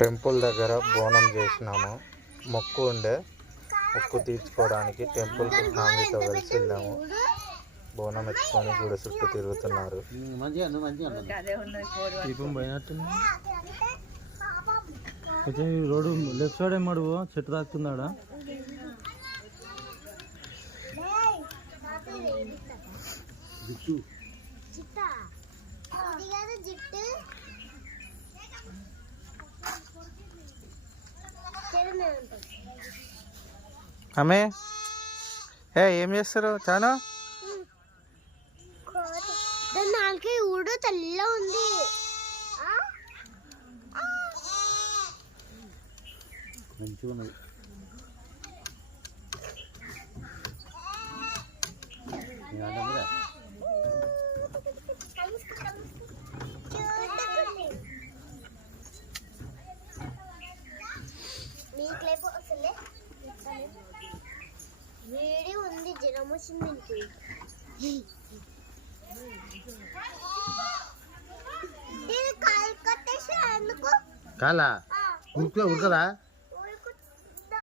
Temple దగ్గర బోనం చేసినాము. మొక్కు ఉండే, మొక్కు తీర్చుకోవడానికి టెంపుల్కి ఫ్యామిలీతో కలిసి వెళ్ళాము. బోనం ఎత్తుకొని గుడి చుట్టూ తిరుగుతున్నారు. రోడ్డు లెఫ్ట్ సైడ్ ఏమాడు చెట్టు తాకుతున్నాడా? ఆమె ఏం చేస్తారు? చాలా నాలుగు ఊడు తెల్ల ఉంది. మంచిగా ఉన్నది. వేడి ఉంది, జ్వరం వచ్చింది. కాలా ఉడకదా?